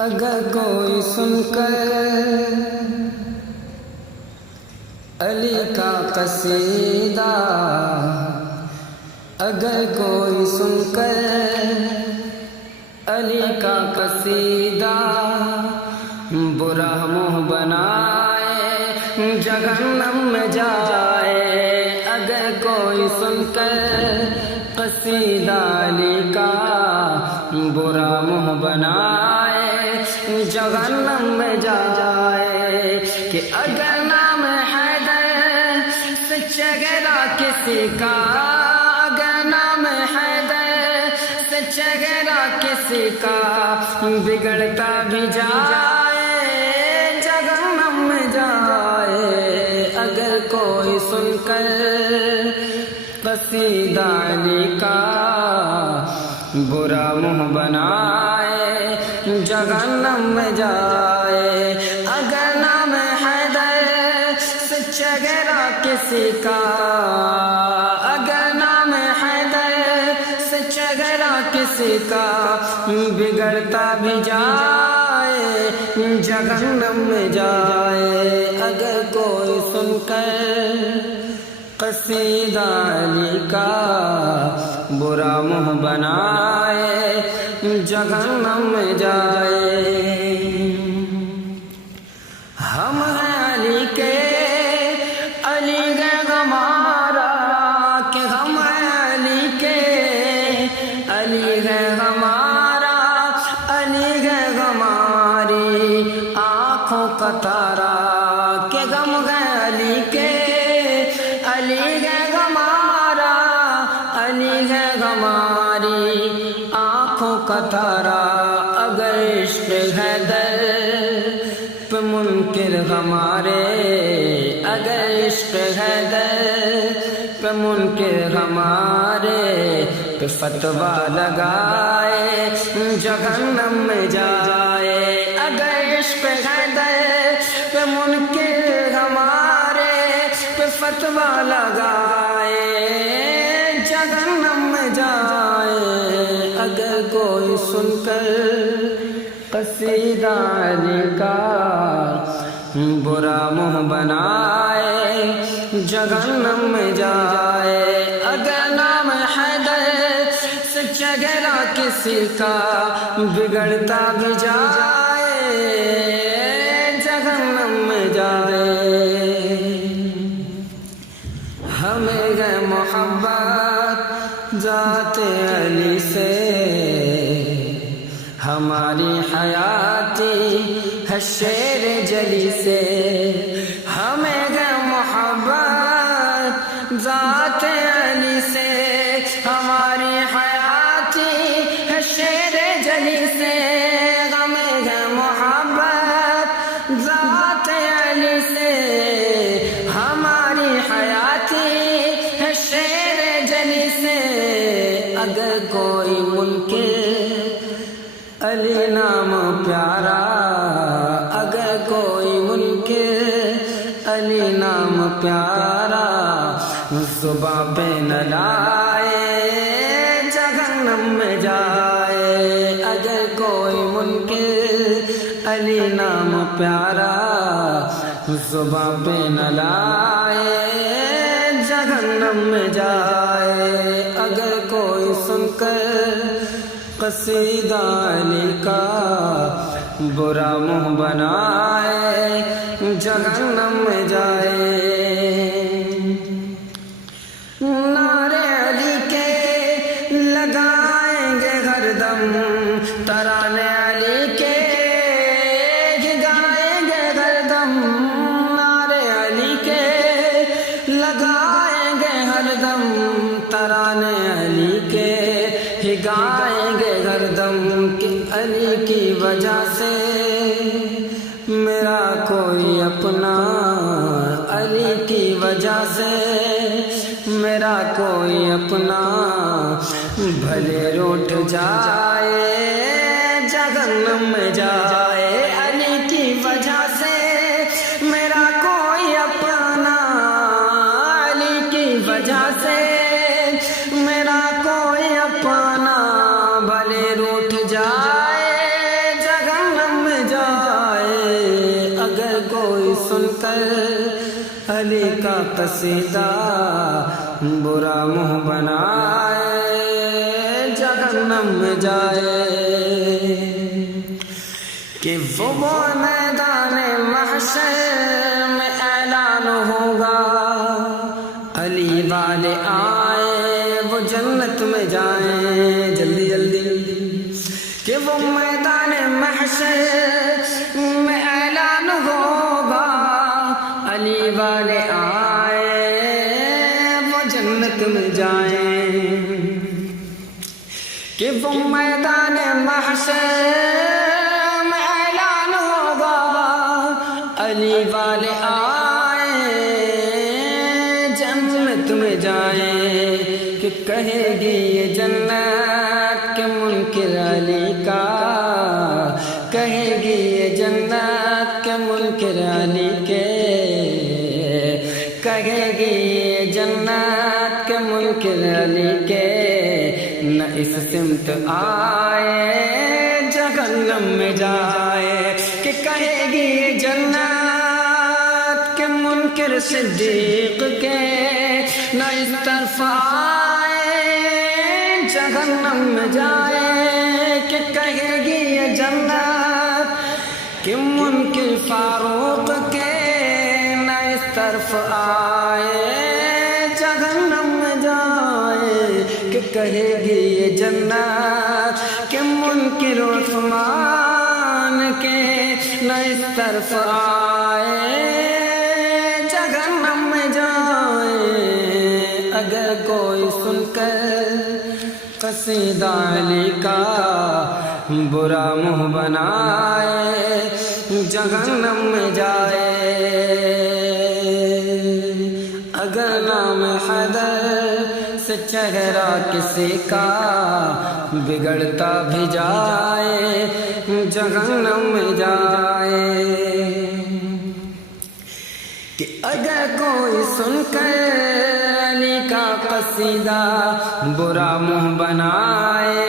اگر کوئی سن کر علی کا قصیدہ، اگر کوئی سن کر علی کا قصیدہ برا منہ بنائے جہنم میں جائے، اگر کوئی سن کر قصیدہ علی کا برا منہ بنائے جہنم میں جائے، کہ اگر نام حیدر سے چہرہ کسی کا، اگر نام حیدر سے چہرہ کسی کا بگڑتا بھی جائے جہنم میں جائے، اگر کوئی سن کر قصیدہ علی کا برا منہ بنائے جہنم میں جائے، اگر نام حیدر سے چہرہ کسی کا، اگر نام حیدر سے چہرہ کسی کا بگڑتا بھی جائے جہنم میں جائے، اگر کوئی سن کر قصیدہ علی کا برا منہ بنائے جہنم میں جائے۔ ہم ہیں علی کے، علی ہے ہمارا، کہ ہم ہیں علی کے، علی ہے ہمارا، علی ہے ہماری آنکھوں کا تارا، کہ ہم ہیں علی کے، علی ہے ہمارا، علی ہے ہماری آنکھوں کا تارا، اگر عشق حیدر پہ منکر ہمارے، اگر عشق حیدر پہ منکر ہمارے پہ فتویٰ لگائے جہنم میں جائے، اگر عشق حیدر پہ منکر ہمارے پہ فتویٰ لگائے جہنم میں جائے، اگر کوئی سن کر قصیدہ علی کا برا منہ بنائے جہنم میں جائے، اگر نام حیدر سے چہرہ کسی کا بگڑتا بھی جائے جہنم میں جائے، ہمیں ہے محبت ذات علی سے، ہماری حیاتی ہے شیر جلی سے، ہمیں ہے محبت ذات علی سے، ہماری حیاتی ہے شیر جلی سے، ہمیں ہے محبت ذات علی سے، ہماری حیاتی ہے شیر جلی سے، اگر کوئی منکر علی نام پیارا، اگر کوئی منکر علی نام پیارا زباں پہ نہ لائے جہنم میں جائے، اگر کوئی منکر علی نام پیارا زباں پہ نہ لائے جہنم میں جائے، اگر کوئی سن کر قصیدہ علی کا برا منہ بنائے جہنم میں جائے، نعرے علی کے لگائیں گے ہر دم، ترانے علی کے گائیں گے ہر دم، نعرے علی کے لگائیں گے ہر دم، ترانے علی کے ہی گائیں گے ہر دم، کہ علی کی وجہ سے میرا کوئی اپنا، علی کی وجہ سے میرا کوئی اپنا بھلے روٹھ جائے جہنم میں جائے، علی کی وجہ سے میرا کوئی اپنا، علی کی وجہ سے میرا کوئی اپنا بھلے روٹھ جائے جہنم سن کر علی کا قصیدہ برا منہ بنائے جہنم میں جائے، کہ وہ میدان محشر میں اعلان ہوگا علی والے آئے وہ جنت میں جائیں، جلدی جلدی، کہ وہ میدان محشر میں اعلان ہوگا علی والے آئے وہ جنت میں جائیں، کہ وہ میدان محشر میں اعلان ہوگا علی والے آئے جنت میں جائیں، کہ کہے گی یہ جنت کے منکر علی کا، کہے گی یہ جنت کے منکر علی کے، کہے گی یہ جنت کے منکر علی کے، نہ اس سمت آئے جہنم میں جائے، کہ کہے گی یہ جنت کے منکر صدیق کے، نہ اس طرف آئے جہنم میں جائے، کہ کہے گی یہ جنت کے منکر فاروق کے، نہ اس طرف آئے جہنم میں جائے، کہ کہے گی یہ جنت کے منکر عثمان کے، نہ اس طرف آئے جہنم میں جائے۔ اگر کوئی سن کر قصیدہ علی کا برا منہ بنائے جہنم میں جائے، اگر نام حیدر سے چہرہ کسی کا بگڑتا بھی جائے جہنم میں جائے، کہ اگر کوئی سن کر علی کا قصیدہ برا منہ بنائے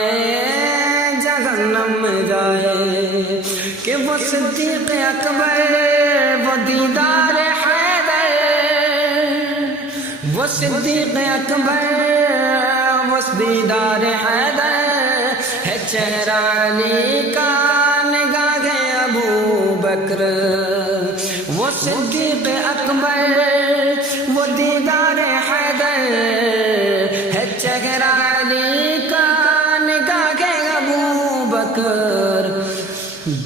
جہنم میں جائے، کہ وہ صدیق اکبر وہ دیدار حیدر، وہ صدیق اکبر وہ دیدار حیدر ہے، چہرہ علی کا نگاہ ابو بکر، وہ صدیق اکبر وہ دیدار حیدر ہے، چہرہ علی کا نگاہ ابو بکر،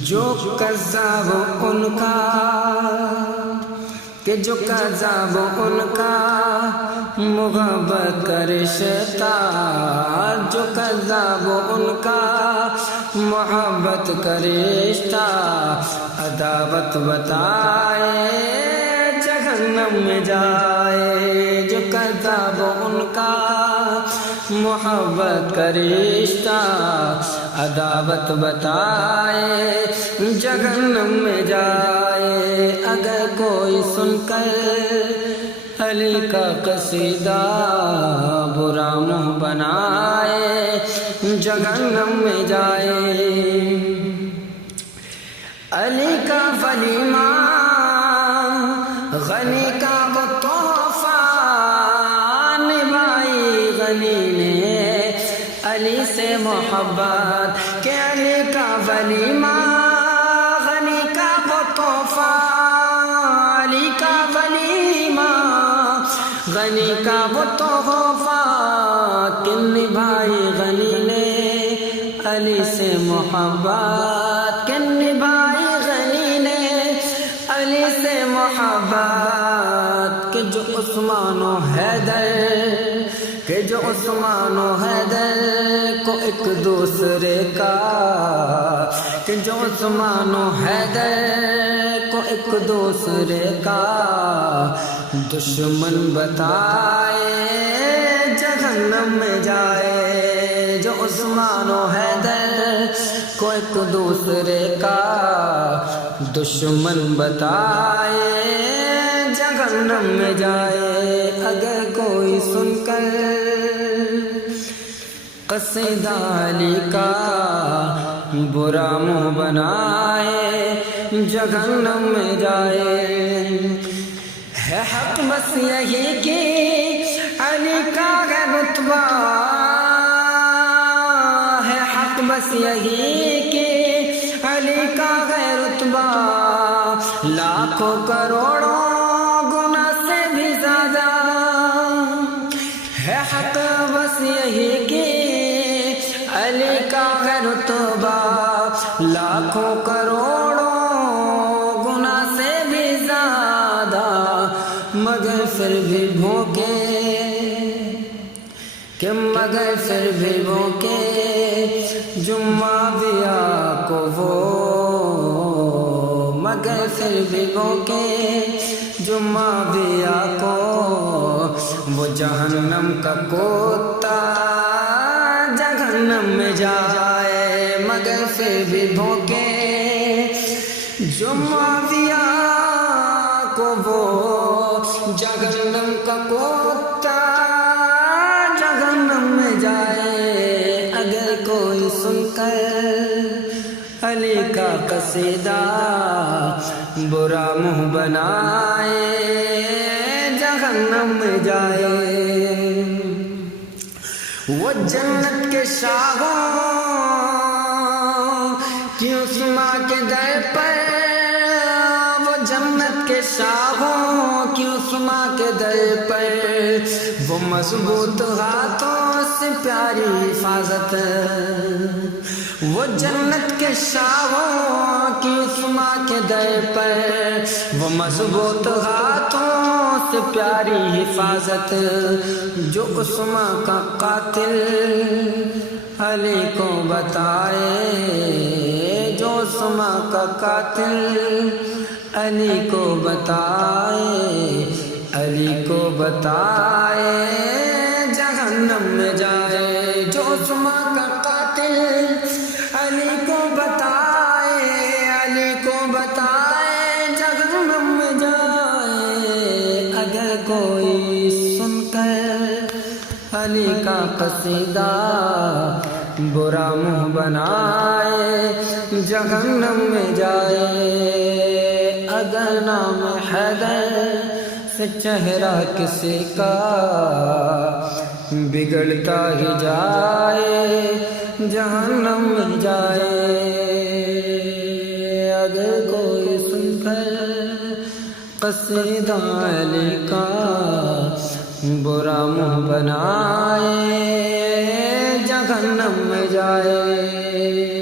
جو کذاب ان کا، کہ جو کذاب ان کا محبت کا رشتہ، جو کذاب ان کا محبت کا رشتہ، عداوت بتائے جہنم میں جائے، جو کذاب ان کا محبت کا رشتہ، عداوت بتائے جہنم میں جائے۔ اگر کوئی سن کر علی کا قصیدہ برا منہ بنائے جہنم میں جائے، علی کا ولیمہ غنی کا وہ تحفہ نبھائی غنی نے علی سے محبت، کہ علی کا ولیمہ غنی کا وہ تحفہ، علی کا ولیمہ غنی کا وہ تحفہ، کہ نبھائی غنی نے علی سے محبت، کہ نبھائی غنی نے علی سے محبت، کہ جو عثمان و حیدر، کہ جو عثمان و حیدر کو ایک دوسرے کا، کہ جو عثمان و حیدر کو ایک دوسرے کا دشمن بتائے جہنم میں جائے، جو عثمان و حیدر کو ایک دوسرے کا دشمن بتائے جہنم میں جائے۔ اگر کوئی سن کر قصیدہ علی کا برا منہ بنائے جہنم میں جائے ہے حق بس یہی کہ علی کا ہے رتبہ ہے حق بس یہی کہ علی کا ہے رتبہ لاکھوں کروڑوں گنا سے بھی زیادہ ہے حق بس یہی کہ علی کا ہے رتبہ لاکھوں کروڑوں گنا سے بھی زیادہ مگر پھر بھی بھوکے کہ مگر پھر بھی بھوکے جمعہ کو وہ مگر پھر بھی بھوکے جمعہ کو وہ جہنم کا کوتا جہنم میں جائے مگر پھر بھی بھوکے جمعہ کو وہ جہنم کا کوتا جہنم میں جائے اگر کوئی سن کر علی کا قصیدہ برا منہ بنائے جہنم میں جائے وہ جنت کے شاہوں کی عثمان کے در پر وہ جنت کے شاہوں کی عثمان کے در پر وہ مضبوط ہاتھوں سے پیاری حفاظت وہ جنت کے شاہوں کی عثمان کے در پر وہ مضبوط ہاتھوں سے پیاری حفاظت جو عثمان کا قاتل علی کو بتائے جو عثمان کا قاتل علی کو بتائے علی کو بتائے جہنم میں جائے جو عثمان کا قاتل علی کو بتائے علی کو بتائے جہنم میں جائے اگر کوئی سن کر علی کا قصیدہ برا منہ بنائے جہنم میں جائے اگر نام حیدر سے چہرہ کسی کا بگڑتا ہی جائے جہنم میں جائے اگر کوئی سن کر قصیدہ علی کا برا منہ بنائے جہنم میں جائے